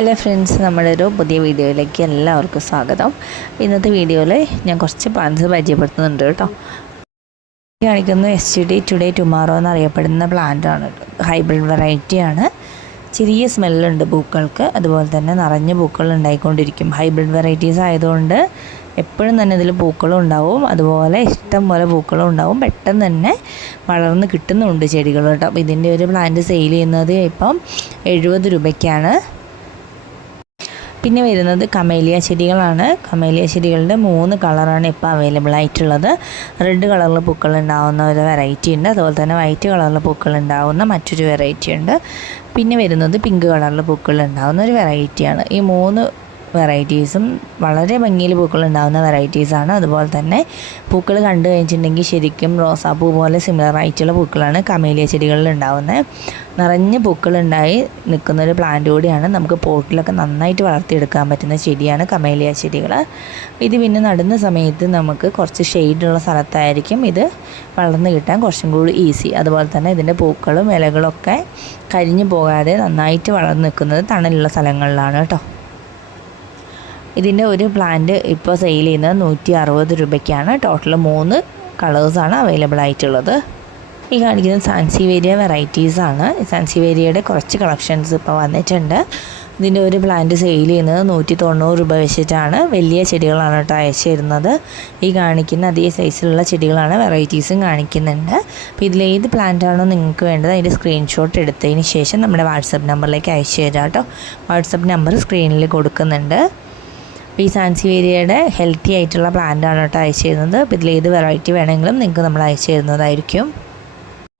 Hello friends, നമ്മുടെ ഒരു പുതിയ വീഡിയോയിലേക്ക് എല്ലാവർക്കും സ്വാഗതം. ഇന്നത്തെ വീഡിയോയിൽ ഞാൻ കുറച്ച് പ്ലാന്റ്സ് പരിചയപ്പെടുത്തുന്നുണ്ട് കേട്ടോ. കാണിക്കുന്നത് STD ടുഡേ ടുമാറോ എന്നറിയപ്പെടുന്ന പ്ലാന്റാണ്. ഹൈബ്രിഡ് വെറൈറ്റിയാണ്. ചെറിയ സ്മെല്ലുണ്ട് പൂക്കൾക്ക്, അതുപോലെ തന്നെ നിറഞ്ഞ പൂക്കൾ ഉണ്ടായിക്കൊണ്ടിരിക്കും. ഹൈബ്രിഡ് വെറൈറ്റീസ് ആയതുകൊണ്ട് എപ്പോഴും തന്നെ ഇതിൽ പൂക്കളും ഉണ്ടാവും, അതുപോലെ ഇഷ്ടം പോലെ പൂക്കളും ഉണ്ടാവും. പെട്ടെന്ന് തന്നെ വളർന്ന് കിട്ടുന്നുണ്ട് ചെടികൾ കേട്ടോ. അപ്പോൾ ഇതിൻ്റെ ഒരു പ്ലാന്റ് സെയിൽ ചെയ്യുന്നത് ഇപ്പം 70 രൂപയ്ക്കാണ്. പിന്നെ വരുന്നത് കമേലിയ ചെടികളാണ്. കമേലിയ ചെടികളുടെ 3 കളറാണ് ഇപ്പോൾ അവൈലബിൾ ആയിട്ടുള്ളത്. റെഡ് കളറിൽ പൂക്കൾ ഉണ്ടാകുന്ന ഒരു വെറൈറ്റി ഉണ്ട്, അതുപോലെ തന്നെ വൈറ്റ് കളറിൽ പൂക്കൾ ഉണ്ടാകുന്ന മറ്റൊരു വെറൈറ്റി ഉണ്ട്. പിന്നെ വരുന്നത് പിങ്ക് കളറിൽ പൂക്കൾ ഉണ്ടാകുന്ന ഒരു വെറൈറ്റിയാണ്. ഈ 3 വെറൈറ്റീസും വളരെ ഭംഗിയിൽ പൂക്കൾ ഉണ്ടാകുന്ന വെറൈറ്റീസാണ്. അതുപോലെ തന്നെ പൂക്കൾ കണ്ടു കഴിഞ്ഞിട്ടുണ്ടെങ്കിൽ ശരിക്കും റോസാപ്പൂ പോലെ സിമിലർ ആയിട്ടുള്ള പൂക്കളാണ് കമേലിയ ചെടികളിൽ ഉണ്ടാകുന്നത്. നിറഞ്ഞ പൂക്കളുണ്ടായി നിൽക്കുന്നൊരു പ്ലാന്റ് കൂടിയാണ്. നമുക്ക് പോട്ടിലൊക്കെ നന്നായിട്ട് വളർത്തിയെടുക്കാൻ പറ്റുന്ന ചെടിയാണ് കമേലിയ ചെടികൾ. ഇത് പിന്നെ നടുന്ന സമയത്ത് നമുക്ക് കുറച്ച് ഷെയ്ഡുള്ള സ്ഥലത്തായിരിക്കും ഇത് വളർന്ന് കിട്ടാൻ കുറച്ചും കൂടി ഈസി. അതുപോലെ തന്നെ ഇതിൻ്റെ പൂക്കളും ഇലകളൊക്കെ കരിഞ്ഞു പോകാതെ നന്നായിട്ട് വളർന്ന് നിൽക്കുന്നത് തണലുള്ള സ്ഥലങ്ങളിലാണ് കേട്ടോ. ഇതിൻ്റെ ഒരു പ്ലാന്റ് ഇപ്പോൾ സെയിൽ ചെയ്യുന്നത് 160 രൂപയ്ക്കാണ്. ടോട്ടൽ 3 കളേഴ്സാണ് അവൈലബിൾ ആയിട്ടുള്ളത്. ഈ കാണിക്കുന്നത് സാൻസിവേരിയ വെറൈറ്റീസാണ്. സാൻസിവേരിയയുടെ കുറച്ച് കളക്ഷൻസ് ഇപ്പോൾ വന്നിട്ടുണ്ട്. ഇതിൻ്റെ ഒരു പ്ലാന്റ് സെയിൽ ചെയ്യുന്നത് 190 രൂപ വെച്ചിട്ടാണ്. വലിയ ചെടികളാണ് കേട്ടോ അയച്ചു തരുന്നത്. ഈ കാണിക്കുന്ന അതേ സൈസിലുള്ള ചെടികളാണ്, വെറൈറ്റീസും കാണിക്കുന്നുണ്ട്. അപ്പോൾ ഇതിലേത് പ്ലാന്റാണോ നിങ്ങൾക്ക് വേണ്ടത് അതിൻ്റെ സ്ക്രീൻഷോട്ട് എടുത്തതിന് ശേഷം നമ്മുടെ വാട്സപ്പ് നമ്പറിലേക്ക് അയച്ചു തരാം കേട്ടോ. വാട്സപ്പ് നമ്പർ സ്ക്രീനിൽ കൊടുക്കുന്നുണ്ട്. ഈ സാൻസിവേരിയയുടെ ഹെൽത്തി ആയിട്ടുള്ള പ്ലാന്റാണ് കേട്ടോ അയച്ചു തരുന്നത്. അപ്പോൾ ഇതിലേത് വെറൈറ്റി വേണമെങ്കിലും നിങ്ങൾക്ക് നമ്മൾ അയച്ചു തരുന്നതായിരിക്കും.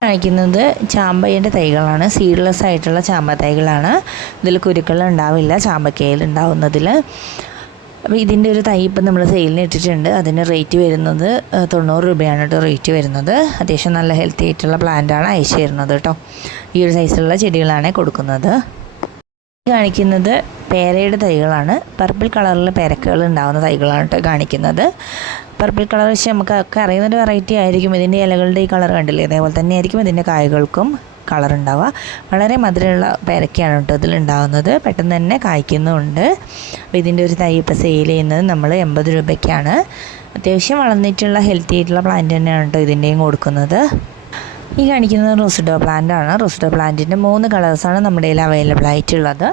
കാണിക്കുന്നത് ചാമ്പയുടെ തൈകളാണ്. സീഡ്ലെസ് ആയിട്ടുള്ള ചാമ്പ തൈകളാണ്. ഇതിൽ കുരുക്കൾ ഉണ്ടാവില്ല ചാമ്പക്കയിൽ ഉണ്ടാവുന്നതിൽ. അപ്പോൾ ഇതിൻ്റെ ഒരു തൈ ഇപ്പം നമ്മൾ സെയിലിന് ഇട്ടിട്ടുണ്ട്. അതിന് റേറ്റ് വരുന്നത് 90 രൂപയാണ് കേട്ടോ റേറ്റ് വരുന്നത്. അത്യാവശ്യം നല്ല ഹെൽത്തി ആയിട്ടുള്ള പ്ലാന്റാണ് അയച്ചു തരുന്നത് കേട്ടോ. ഈ ഒരു സൈസിലുള്ള ചെടികളാണ് കൊടുക്കുന്നത്. കാണിക്കുന്നത് പേരയുടെ തൈകളാണ്. പർപ്പിൾ കളറിൽ പേരക്കകൾ ഉണ്ടാകുന്ന തൈകളാണ് കേട്ടോ കാണിക്കുന്നത്. പർപ്പിൾ കളർ വെച്ച് നമുക്കൊക്കെ അറിയുന്നൊരു വെറൈറ്റി ആയിരിക്കും. ഇതിൻ്റെ ഇലകളുടെ ഈ കളർ കണ്ടില്ലേ, അതേപോലെ തന്നെ ആയിരിക്കും ഇതിൻ്റെ കായ്കൾക്കും കളർ ഉണ്ടാവുക. വളരെ മധുരമുള്ള പേരക്കയാണ് കേട്ടോ ഇതിലുണ്ടാകുന്നത്. പെട്ടെന്ന് തന്നെ കായ്ക്കുന്നുമുണ്ട്. അപ്പോൾ ഇതിൻ്റെ ഒരു തൈ ഇപ്പോൾ സെയിൽ ചെയ്യുന്നത് നമ്മൾ 80 രൂപയ്ക്കാണ്. അത്യാവശ്യം വളർന്നിട്ടുള്ള ഹെൽത്തി ആയിട്ടുള്ള പ്ലാന്റ് തന്നെയാണ് കേട്ടോ ഇതിൻ്റെയും കൊടുക്കുന്നത്. ഈ കാണിക്കുന്നത് റോസിഡോ പ്ലാന്റ് ആണ്. റോസിഡോ പ്ലാന്റിൻ്റെ 3 കളേഴ്സാണ് നമ്മുടെ കയ്യിൽ അവൈലബിൾ ആയിട്ടുള്ളത്.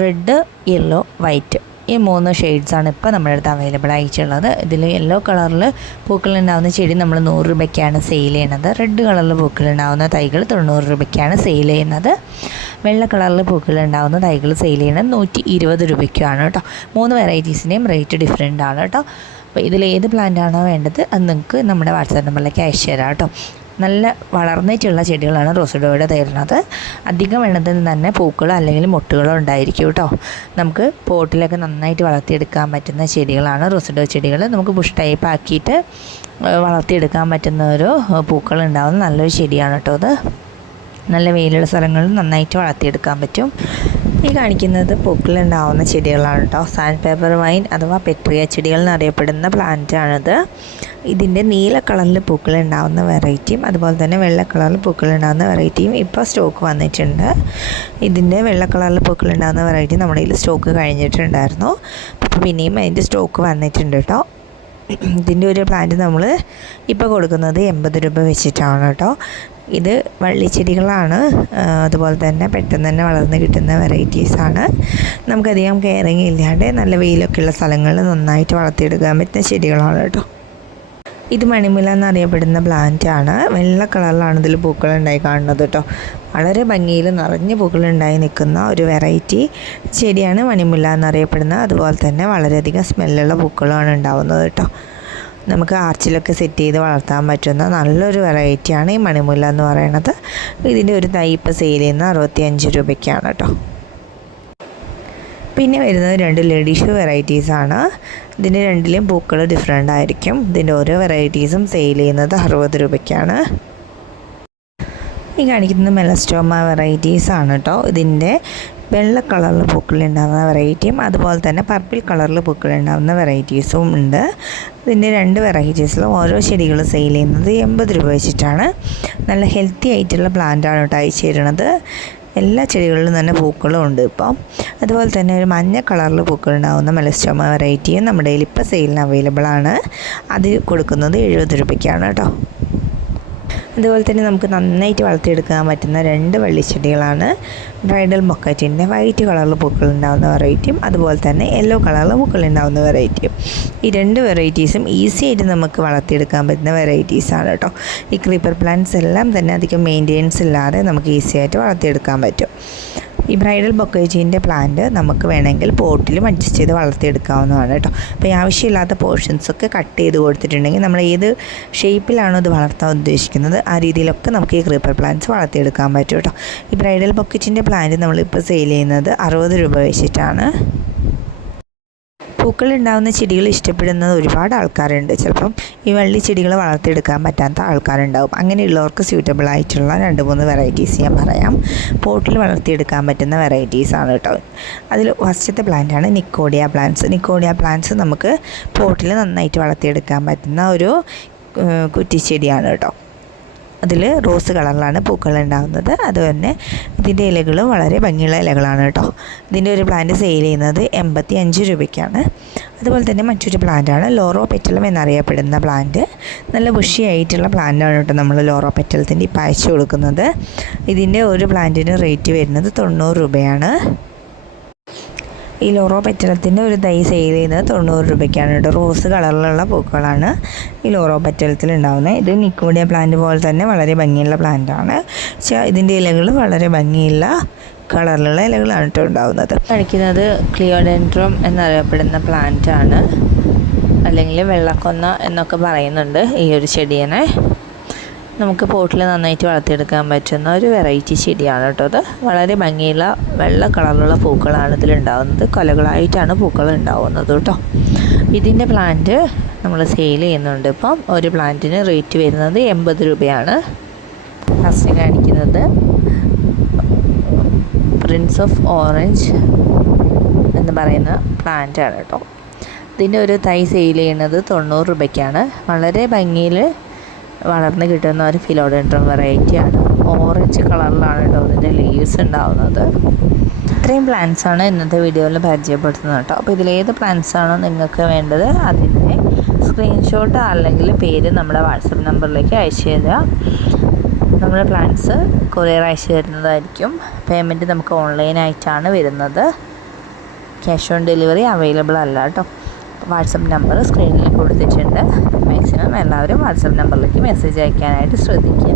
റെഡ്, യെല്ലോ, വൈറ്റ്, ഈ 3 ഷെയ്ഡ്സാണ് ഇപ്പോൾ നമ്മുടെ അടുത്ത് അവൈലബിൾ ആയിട്ടുള്ളത്. ഇതിൽ യെല്ലോ കളറിൽ പൂക്കളുണ്ടാകുന്ന ചെടി നമ്മൾ 100 രൂപയ്ക്കാണ് സെയിൽ ചെയ്യുന്നത്. റെഡ് കളറിൽ പൂക്കളുണ്ടാകുന്ന തൈകൾ 90 രൂപയ്ക്കാണ് സെയിൽ ചെയ്യുന്നത്. വെള്ള കളറിൽ പൂക്കളുണ്ടാകുന്ന തൈകൾ സെയിൽ ചെയ്യുന്നത് 120 രൂപയ്ക്കാണ് കേട്ടോ. 3 വെറൈറ്റീസിൻ്റെയും റേറ്റ് ഡിഫറെൻ്റ് ആണ് കേട്ടോ. അപ്പോൾ ഇതിലേത് പ്ലാന്റാണോ വേണ്ടത് അത് നിങ്ങൾക്ക് നമ്മുടെ വാട്സാപ്പ് നമ്പറിലേക്ക് അയച്ചു തരാം കേട്ടോ. നല്ല വളർന്നിട്ടുള്ള ചെടികളാണ് റോസിഡോയുടെ തരുന്നത്. അധികം എണ്ണത്തിൽ തന്നെ പൂക്കളോ അല്ലെങ്കിൽ മൊട്ടുകളോ ഉണ്ടായിരിക്കും കേട്ടോ. നമുക്ക് പോട്ടിലൊക്കെ നന്നായിട്ട് വളർത്തിയെടുക്കാൻ പറ്റുന്ന ചെടികളാണ് റോസിഡോ ചെടികൾ. നമുക്ക് ബുഷ് ടൈപ്പ് ആക്കിയിട്ട് വളർത്തിയെടുക്കാൻ പറ്റുന്ന ഒരു പൂക്കൾ ഉണ്ടാകുന്ന നല്ലൊരു ചെടിയാണ് കേട്ടോ അത്. നല്ല വെയിലുള്ള സ്ഥലങ്ങളിൽ നന്നായിട്ട് വളർത്തിയെടുക്കാൻ പറ്റും. ഈ കാണിക്കുന്നത് പൂക്കളുണ്ടാവുന്ന ചെടികളാണ് കേട്ടോ. സാൻഡ് പേപ്പർ വൈൻ അഥവാ പെട്രിയ ചെടികൾ എന്നറിയപ്പെടുന്ന പ്ലാന്റാണിത്. ഇതിൻ്റെ നീല കളറിൽ പൂക്കളുണ്ടാവുന്ന വെറൈറ്റിയും അതുപോലെ തന്നെ വെള്ള കളറിൽ പൂക്കളുണ്ടാകുന്ന വെറൈറ്റിയും ഇപ്പോൾ സ്റ്റോക്ക് വന്നിട്ടുണ്ട്. ഇതിൻ്റെ വെള്ള കളറിൽ പൂക്കളുണ്ടാകുന്ന വെറൈറ്റി നമ്മുടെ കയ്യിൽ സ്റ്റോക്ക് കഴിഞ്ഞിട്ടുണ്ടായിരുന്നു. അപ്പോൾ പിന്നെയും അതിൻ്റെ സ്റ്റോക്ക് വന്നിട്ടുണ്ട് കേട്ടോ. ഇതിൻ്റെ ഒരു പ്ലാന്റ് നമ്മൾ ഇപ്പോൾ കൊടുക്കുന്നത് 80 രൂപ വെച്ചിട്ടാണ് കേട്ടോ. ഇത് വള്ളിച്ചെടികളാണ്, അതുപോലെ തന്നെ പെട്ടെന്ന് തന്നെ വളർന്ന് കിട്ടുന്ന വെറൈറ്റീസാണ്. നമുക്കധികം കെയറിങ് ഇല്ലാണ്ട് നല്ല വെയിലൊക്കെ ഉള്ള സ്ഥലങ്ങളിൽ നന്നായിട്ട് വളർത്തിയെടുക്കാൻ പറ്റുന്ന ചെടികളാണ് കേട്ടോ. ഇത് മണിമുല്ല എന്നറിയപ്പെടുന്ന പ്ലാന്റാണ്. വെള്ള കളറിലാണ് ഇതിൽ പൂക്കളുണ്ടായി കാണുന്നത് കേട്ടോ. വളരെ ഭംഗിയിൽ നിറഞ്ഞ പൂക്കളുണ്ടായി നിൽക്കുന്ന ഒരു വെറൈറ്റി ചെടിയാണ് മണിമുല്ല എന്നറിയപ്പെടുന്നത്. അതുപോലെ തന്നെ വളരെയധികം സ്മെല്ലുള്ള പൂക്കളാണ് ഉണ്ടാവുന്നത് കേട്ടോ. നമുക്ക് ആർച്ചിലൊക്കെ സെറ്റ് ചെയ്ത് വളർത്താൻ പറ്റുന്ന നല്ലൊരു വെറൈറ്റിയാണ് ഈ മണിമുല്ല എന്ന് പറയുന്നത്. ഇതിൻ്റെ ഒരു തൈ ഇപ്പോൾ സെയിൽ ചെയ്യുന്ന 65 രൂപയ്ക്കാണ് കേട്ടോ. പിന്നെ വരുന്നത് 2 ലേഡീഷ് വെറൈറ്റീസാണ്. ഇതിൻ്റെ രണ്ടിലും പൂക്കൾ ഡിഫറെൻ്റ് ആയിരിക്കും. ഇതിൻ്റെ ഓരോ വെറൈറ്റീസും സെയിൽ ചെയ്യുന്നത് 60 രൂപയ്ക്കാണ്. ഈ കാണിക്കുന്നത് മെലസ്റ്റോമ വെറൈറ്റീസാണ് കേട്ടോ. ഇതിൻ്റെ വെള്ള കളറിൽ പൂക്കളുണ്ടാകുന്ന വെറൈറ്റിയും അതുപോലെ തന്നെ പർപ്പിൾ കളറിൽ പൂക്കളുണ്ടാകുന്ന വെറൈറ്റീസും ഉണ്ട്. ഇതിൻ്റെ 2 വെറൈറ്റീസിലും ഓരോ ചെടികൾ സെയിൽ ചെയ്യുന്നത് 80 രൂപ വെച്ചിട്ടാണ്. നല്ല ഹെൽത്തി ആയിട്ടുള്ള പ്ലാന്റാണ് കേട്ടോ അയച്ചു തരുന്നത്. എല്ലാ ചെടികളിലും തന്നെ പൂക്കളും ഉണ്ട് ഇപ്പോൾ. അതുപോലെ തന്നെ ഒരു മഞ്ഞ കളറിൽ പൂക്കളുണ്ടാകുന്ന മെലസ്റ്റോമ വെറൈറ്റിയും നമ്മുടെ കയ്യിൽ ഇപ്പോൾ സെയിലിന് അവൈലബിൾ ആണ്. അത് കൊടുക്കുന്നത് 70 രൂപയ്ക്കാണ് കേട്ടോ. അതുപോലെ തന്നെ നമുക്ക് നന്നായിട്ട് വളർത്തിയെടുക്കാൻ പറ്റുന്ന 2 വള്ളിച്ചെടികളാണ് ബ്രൈഡൽ ബൊക്കറ്റിൻ്റെ വൈറ്റ് കളറിൽ പൂക്കളുണ്ടാകുന്ന വെറൈറ്റിയും അതുപോലെ തന്നെ യെല്ലോ കളറിൽ പൂക്കളുണ്ടാകുന്ന വെറൈറ്റിയും. ഈ 2 വെറൈറ്റീസും ഈസി ആയിട്ട് നമുക്ക് വളർത്തിയെടുക്കാൻ പറ്റുന്ന വെറൈറ്റീസാണ് കേട്ടോ. ഈ ക്രീപ്പർ പ്ലാന്റ്സ് എല്ലാം തന്നെ അധികം മെയിൻ്റെനൻസ് ഇല്ലാതെ നമുക്ക് ഈസി ആയിട്ട് വളർത്തിയെടുക്കാൻ പറ്റും. ഈ ബ്രൈഡൽ ബൊക്കേജീൻ്റെ പ്ലാന്റ് നമുക്ക് വേണമെങ്കിൽ പോട്ടിലും അഡ്ജസ്റ്റ് ചെയ്ത് വളർത്തിയെടുക്കാവുന്നതാണ് കേട്ടോ. അപ്പോൾ ഈ ആവശ്യമില്ലാത്ത പോർഷൻസൊക്കെ കട്ട് ചെയ്ത് കൊടുത്തിട്ടുണ്ടെങ്കിൽ നമ്മൾ ഏത് ഷേപ്പിലാണോ ഇത് വളർത്താൻ ഉദ്ദേശിക്കുന്നത് ആ രീതിയിലൊക്കെ നമുക്ക് ഈ ക്രീപ്പർ പ്ലാന്റ്സ് വളർത്തിയെടുക്കാൻ പറ്റും കേട്ടോ. ഈ ബ്രൈഡൽ ബൊക്കേജിൻ്റെ പ്ലാന്റ് നമ്മളിപ്പോൾ സെയിൽ ചെയ്യുന്നത് 60 രൂപ വെച്ചിട്ടാണ്. പൂക്കളുണ്ടാകുന്ന ചെടികൾ ഇഷ്ടപ്പെടുന്നത് ഒരുപാട് ആൾക്കാരുണ്ട്. ചിലപ്പം ഈ വള്ളി ചെടികൾ വളർത്തിയെടുക്കാൻ പറ്റാത്ത ആൾക്കാരുണ്ടാവും. അങ്ങനെയുള്ളവർക്ക് സ്യൂട്ടബിൾ ആയിട്ടുള്ള 2-3 വെറൈറ്റീസ് ഞാൻ പറയാം. പോട്ടിൽ വളർത്തിയെടുക്കാൻ പറ്റുന്ന വെറൈറ്റീസാണ് കേട്ടോ. അതിൽ ഫസ്റ്റത്തെ പ്ലാന്റാണ് നിക്കോഡിയ പ്ലാന്റ്സ്. നിക്കോഡിയ പ്ലാന്റ്സ് നമുക്ക് പോട്ടിൽ നന്നായിട്ട് വളർത്തിയെടുക്കാൻ പറ്റുന്ന ഒരു കുറ്റിച്ചെടിയാണ് കേട്ടോ. അതിൽ റോസ് കളറിലാണ് പൂക്കൾ ഉണ്ടാകുന്നത്. അതുപോലെ ഇതിൻ്റെ ഇലകൾ വളരെ ഭംഗിയുള്ള ഇലകളാണ് കേട്ടോ. ഇതിൻ്റെ ഒരു പ്ലാന്റ് സെയിൽ ചെയ്യുന്നത് 85 രൂപയ്ക്കാണ്. അതുപോലെ തന്നെ മറ്റൊരു പ്ലാന്റാണ് ലോറോ പെറ്റലം എന്നറിയപ്പെടുന്ന പ്ലാന്റ്. നല്ല ബുഷിയായിട്ടുള്ള പ്ലാന്റാണ് കേട്ടോ നമ്മൾ ലോറോ പെറ്റലത്തിൻ്റെ ഇപ്പോൾ അയച്ചു കൊടുക്കുന്നത്. ഇതിൻ്റെ ഒരു പ്ലാന്റിന് റേറ്റ് വരുന്നത് 90 രൂപയാണ്. ഈ ലോറോ പെറ്റലത്തിൻ്റെ ഒരു തൈ സെയിൽ ചെയ്യുന്നത് 90 രൂപയ്ക്കാണ് കേട്ടോ. റോസ് കളറിലുള്ള പൂക്കളാണ് ഈ ലോറോ പെറ്റലത്തിൽ ഉണ്ടാകുന്നത്. ഇത് നിക്കോഡിയ പ്ലാന്റ് പോലെ തന്നെ വളരെ ഭംഗിയുള്ള പ്ലാന്റാണ്. പക്ഷേ ഇതിൻ്റെ ഇലകൾ വളരെ ഭംഗിയുള്ള കളറിലുള്ള ഇലകളാണ് കേട്ടോ ഉണ്ടാകുന്നത്. കഴിക്കുന്നത് ക്ലിയോഡെൻഡ്രം എന്നറിയപ്പെടുന്ന പ്ലാന്റാണ്, അല്ലെങ്കിൽ വെള്ളക്കൊന്ന എന്നൊക്കെ പറയുന്നുണ്ട് ഈ ഒരു ചെടിയെ. നമുക്ക് പോട്ടിൽ നന്നായിട്ട് വളർത്തിയെടുക്കാൻ പറ്റുന്ന ഒരു വെറൈറ്റി ചെടിയാണ് കേട്ടോ. അത് വളരെ ഭംഗിയുള്ള വെള്ള കളറിലുള്ള പൂക്കളാണ് ഇതിലുണ്ടാകുന്നത്. കൊലകളായിട്ടാണ് പൂക്കൾ ഉണ്ടാകുന്നത് കേട്ടോ. ഇതിൻ്റെ പ്ലാന്റ് നമ്മൾ സെയിൽ ചെയ്യുന്നുണ്ട്. ഇപ്പം ഒരു പ്ലാന്റിന് റേറ്റ് വരുന്നത് 80 രൂപയാണ്. ഫസ്റ്റ് കാണിക്കുന്നത് പ്രിൻസ് ഓഫ് ഓറഞ്ച് എന്ന് പറയുന്ന പ്ലാന്റാണ് കേട്ടോ. ഇതിൻ്റെ ഒരു തൈ സെയിൽ ചെയ്യുന്നത് 90 രൂപയ്ക്കാണ്. വളരെ ഭംഗിയിൽ വളർന്ന് കിട്ടുന്ന ഒരു ഫിലോഡെൻഡ്രം വെറൈറ്റിയാണ്. ഓറഞ്ച് കളറിലാണ് കേട്ടോ ഇതിൻ്റെ ലീവ്സ് ഉണ്ടാകുന്നത്. ഇത്രയും പ്ലാന്റ്സാണ് ഇന്നത്തെ വീഡിയോയിൽ പരിചയപ്പെടുത്തുന്നത് കേട്ടോ. അപ്പോൾ ഇതിലേത് പ്ലാന്റ്സാണോ നിങ്ങൾക്ക് വേണ്ടത് അതിൻ്റെ സ്ക്രീൻഷോട്ട് അല്ലെങ്കിൽ പേര് നമ്മുടെ വാട്സപ്പ് നമ്പറിലേക്ക് അയച്ചു തരിക. നമ്മുടെ പ്ലാന്റ്സ് കൊറിയർ അയച്ചു തരുന്നതായിരിക്കും. പേയ്മെൻറ്റ് നമുക്ക് ഓൺലൈനായിട്ടാണ് വരുന്നത്. ക്യാഷ് ഓൺ ഡെലിവറി അവൈലബിൾ അല്ല കേട്ടോ. വാട്സപ്പ് നമ്പർ സ്ക്രീനിൽ കൊടുത്തിട്ടുണ്ട്. മാക്സിമം എല്ലാവരും വാട്സപ്പ് നമ്പറിലേക്ക് മെസ്സേജ് അയക്കാനായിട്ട് ശ്രദ്ധിക്കുക.